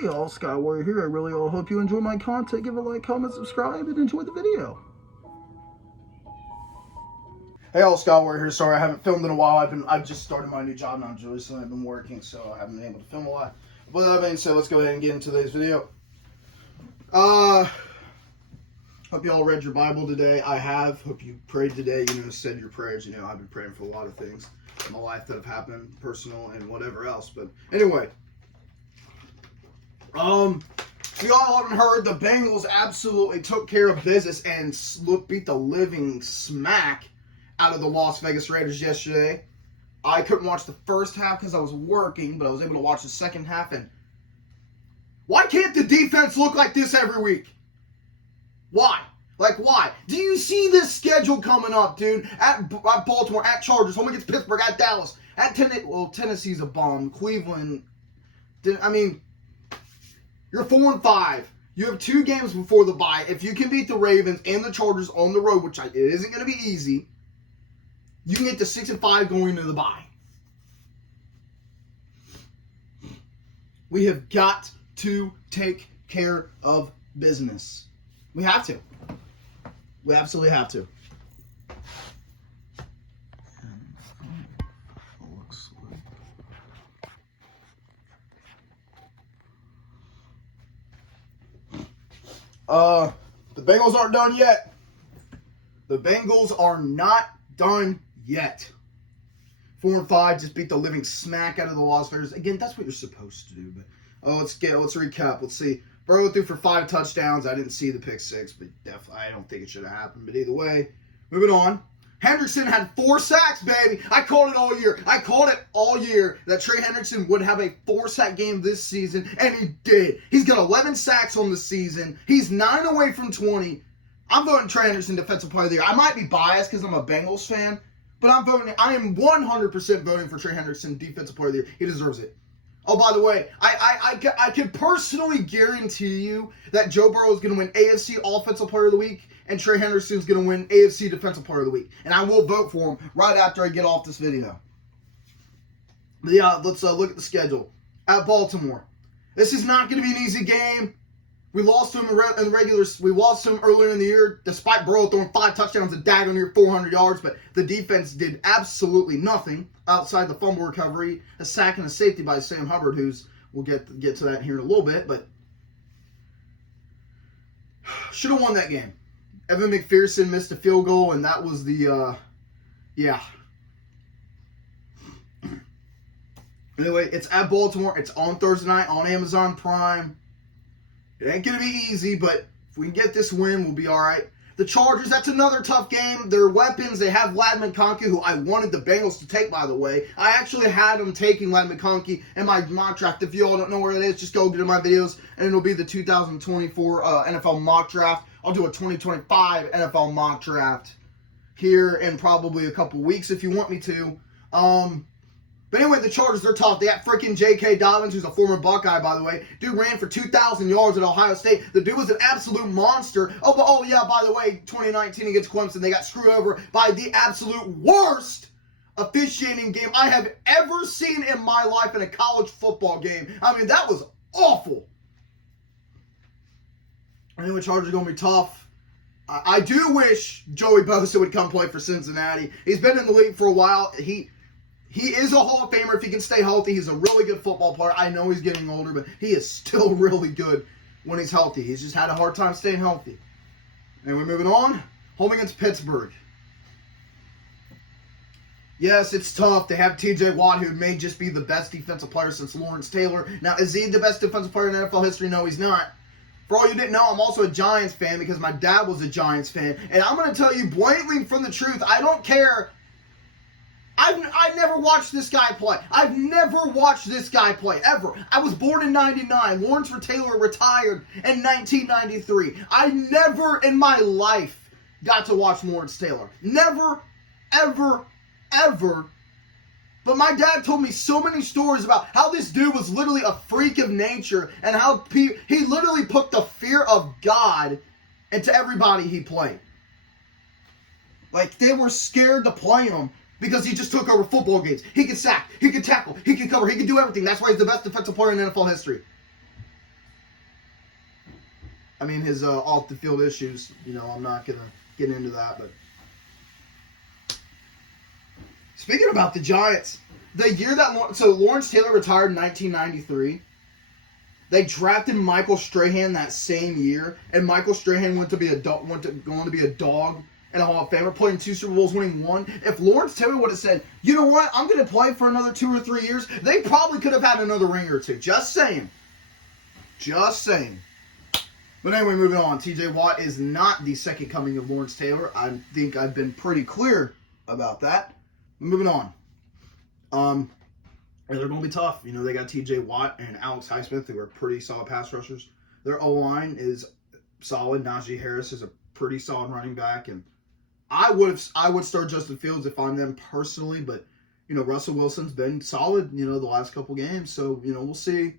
Hey all, Sky Warrior here. I really all hope you enjoy my content. Give a like, comment, subscribe, and enjoy the video. Hey all, Sky Warrior here. Sorry I haven't filmed in a while. I've just started my new job now, recently. I've been working, so I haven't been able to film a lot. But that being said, let's go ahead and get into today's video. Hope you all read your Bible today. I have. Hope you prayed today. Said your prayers. I've been praying for a lot of things in my life that have happened, personal and whatever else. But anyway. You all haven't heard, the Bengals absolutely took care of business and beat the living smack out of the Las Vegas Raiders yesterday. I couldn't watch the first half because I was working, but I was able to watch the second half. And why can't the defense look like this every week? Why? Why? Do you see this schedule coming up, dude? At Baltimore, at Chargers, home against Pittsburgh, at Dallas, at Tennessee's a bomb. Cleveland, you're 4-5. You have 2 games before the bye. If you can beat the Ravens and the Chargers on the road, which it isn't going to be easy, you can get to 6-5 going into the bye. We have got to take care of business. We have to. We absolutely have to. The Bengals aren't done yet. The Bengals are not done yet. 4-5, just beat the living smack out of the Las Vegas. Again, that's what you're supposed to do. But let's recap. Let's see. Burrow threw for 5 touchdowns. I didn't see the pick 6, but definitely I don't think it should have happened. But either way, moving on. Hendrickson had 4 sacks, baby. I called it all year. I called it all year that Trey Hendrickson would have a 4-sack game this season, and he did. He's got 11 sacks on the season. He's 9 away from 20. I'm voting Trey Hendrickson Defensive Player of the Year. I might be biased because I'm a Bengals fan, but I am 100% voting for Trey Hendrickson Defensive Player of the Year. He deserves it. Oh, by the way, I can personally guarantee you that Joe Burrow is going to win AFC Offensive Player of the Week and Trey Hendrickson is going to win AFC Defensive Player of the Week. And I will vote for him right after I get off this video. But yeah, let's look at the schedule. At Baltimore. This is not going to be an easy game. We lost to him we lost to him earlier in the year, despite Burrow throwing 5 touchdowns and daggone near 400 yards, but the defense did absolutely nothing outside the fumble recovery, a sack and a safety by Sam Hubbard, we'll get to that here in a little bit, but should have won that game. Evan McPherson missed a field goal, and that was yeah. Anyway, it's at Baltimore. It's on Thursday night on Amazon Prime. It ain't going to be easy, but if we can get this win, we'll be all right. The Chargers, that's another tough game. Their weapons, they have Ladd McConkey, who I wanted the Bengals to take, by the way. I actually had them taking Ladd McConkey in my mock draft. If you all don't know where it is, just go get in my videos, and it'll be the 2024 NFL mock draft. I'll do a 2025 NFL mock draft here in probably a couple weeks if you want me to. But anyway, the Chargers, they're tough. They got freaking J.K. Dobbins, who's a former Buckeye, by the way. Dude ran for 2,000 yards at Ohio State. The dude was an absolute monster. Oh, yeah, by the way, 2019 against Clemson, they got screwed over by the absolute worst officiating game I have ever seen in my life in a college football game. That was awful. Anyway, Chargers are going to be tough. I do wish Joey Bosa would come play for Cincinnati. He's been in the league for a while. He is a Hall of Famer if he can stay healthy. He's a really good football player. I know he's getting older, but he is still really good when he's healthy. He's just had a hard time staying healthy. Anyway, moving on. Home against Pittsburgh. Yes, it's tough. They have T.J. Watt, who may just be the best defensive player since Lawrence Taylor. Now, is he the best defensive player in NFL history? No, he's not. For all you didn't know, I'm also a Giants fan because my dad was a Giants fan. And I'm going to tell you blatantly from the truth, I don't care. I never watched this guy play. I've never watched this guy play, ever. I was born in 99. Lawrence Taylor retired in 1993. I never in my life got to watch Lawrence Taylor. Never, ever, ever. But my dad told me so many stories about how this dude was literally a freak of nature and how he literally put the fear of God into everybody he played. Like, they were scared to play him because he just took over football games. He could sack, he could tackle, he could cover, he could do everything. That's why he's the best defensive player in NFL history. I mean, his off the field issues. I'm not gonna get into that. But speaking about the Giants, the year that Lawrence Taylor retired in 1993. They drafted Michael Strahan that same year, and Michael Strahan going to be a dog and a Hall of Famer, playing 2 Super Bowls, winning 1. If Lawrence Taylor would have said, you know what, I'm going to play for another 2 or 3 years, they probably could have had another ring or 2. Just saying. But anyway, moving on. TJ Watt is not the second coming of Lawrence Taylor. I think I've been pretty clear about that. Moving on. They're going to be tough. They got TJ Watt and Alex Highsmith, who are pretty solid pass rushers. Their O-line is solid. Najee Harris is a pretty solid running back. And I would start Justin Fields if I'm them personally. But, Russell Wilson's been solid, the last couple games. So, we'll see.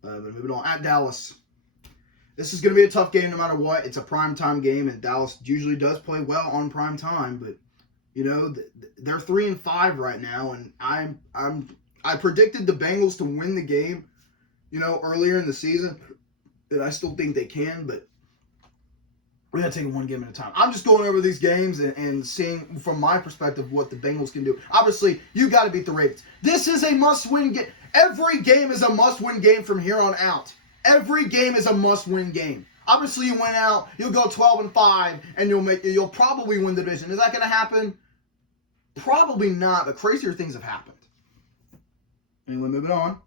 But moving on. At Dallas. This is going to be a tough game no matter what. It's a primetime game, and Dallas usually does play well on prime time. But, they're 3-5 right now, and I predicted the Bengals to win the game, earlier in the season, and I still think they can, but we're going to take it one game at a time. I'm just going over these games and seeing, from my perspective, what the Bengals can do. Obviously, you got to beat the Ravens. This is a must-win game. Every game is a must-win game from here on out. Every game is a must-win game. Obviously, you win out, you'll go 12-5, and you'll probably win the division. Is that going to happen? Probably not, but crazier things have happened. Anyway, moving on.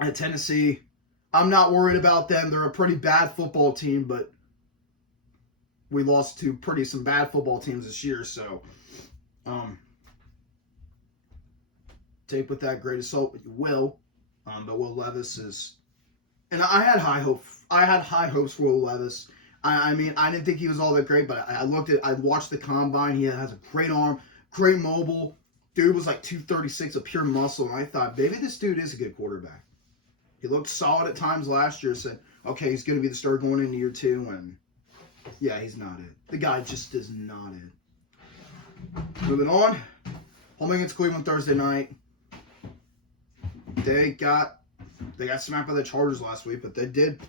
At Tennessee, I'm not worried about them. They're a pretty bad football team, but we lost to some bad football teams this year, so take with that great assault what you will. But Will Levis is, and I had high hopes for Will Levis. I mean, I didn't think he was all that great, but I watched the combine. He has a great arm, great mobile. Dude was like 236 of pure muscle, and I thought, maybe this dude is a good quarterback. He looked solid at times last year. Said, okay, he's going to be the star going into year 2, and yeah, he's not it. The guy just is not it. Moving on, home against Cleveland Thursday night. They got smacked by the Chargers last week, but they did.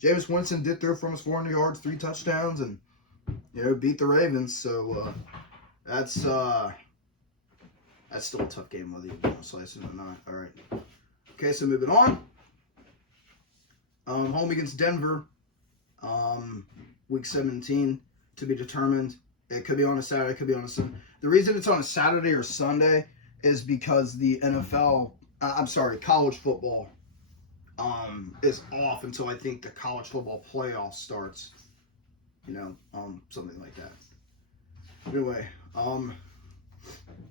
Jameis Winston did throw from his 400 yards, 3 touchdowns, and beat the Ravens. So that's still a tough game, whether you want to slice it or not. All right. Okay, so moving on. Home against Denver. Week 17 to be determined. It could be on a Saturday, it could be on a Sunday. The reason it's on a Saturday or Sunday is because the college football is off until I think the college football playoff starts. Something like that. Anyway,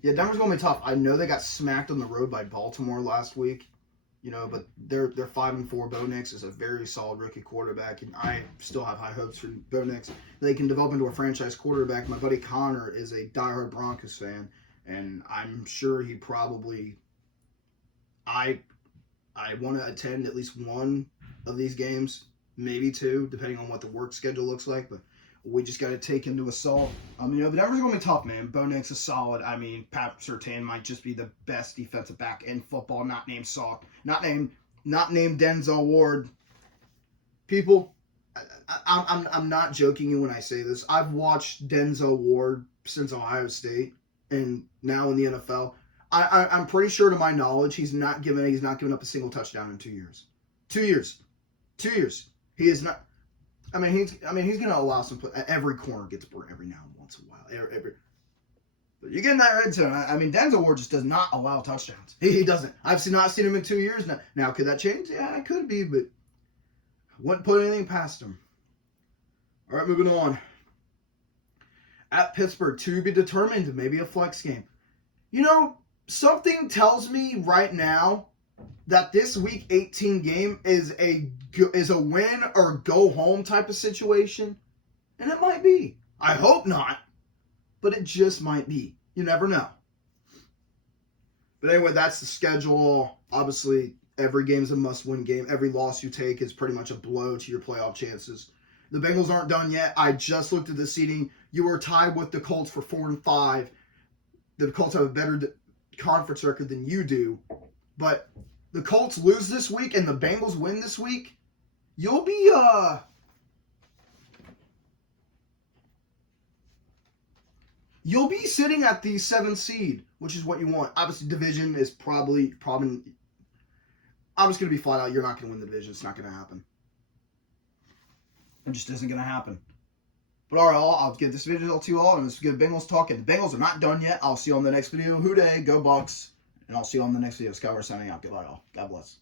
yeah, Denver's gonna be tough. I know they got smacked on the road by Baltimore last week, but they're 5-4. Bo Nix is a very solid rookie quarterback, and I still have high hopes for Bo Nix. They can develop into a franchise quarterback. My buddy Connor is a diehard Broncos fan, and I'm sure he probably. I want to attend at least one of these games, maybe 2, depending on what the work schedule looks like, but we just got to take into assault. But Denver's going to be tough, man. Bo Nix is solid. I mean, Pat Surtain might just be the best defensive back in football, not named Denzel Ward. People, I'm not joking you when I say this. I've watched Denzel Ward since Ohio State and now in the NFL. I'm pretty sure, to my knowledge, he's not given up a single touchdown in 2 years. 2 years. 2 years. He is not. He's going to allow some. Every corner gets burnt every now and once in a while. But you get in that red zone. Denzel Ward just does not allow touchdowns. He doesn't. I've not seen him in 2 years now. Now, could that change? Yeah, it could be, but I wouldn't put anything past him. All right, moving on. At Pittsburgh, to be determined, maybe a flex game. Something tells me right now that this Week 18 game is a win or go home type of situation, and it might be. I hope not, but it just might be. You never know. But anyway, that's the schedule. Obviously, every game is a must-win game. Every loss you take is pretty much a blow to your playoff chances. The Bengals aren't done yet. I just looked at the seeding. You are tied with the Colts for 4-5. The Colts have a better conference record than you do, but the Colts lose this week and the Bengals win this week, you'll be sitting at the 7th seed, which is what you want. Obviously, division is probably. I'm just gonna be flat out. You're not gonna win the division. It's not gonna happen. It just isn't gonna happen. But all right, I'll give this video to you all, and let's get Bengals talk. And the Bengals are not done yet. I'll see you on the next video. WHO DEY, go Bucks, and I'll see you on the next video. Skyward signing out. Goodbye, all. God bless.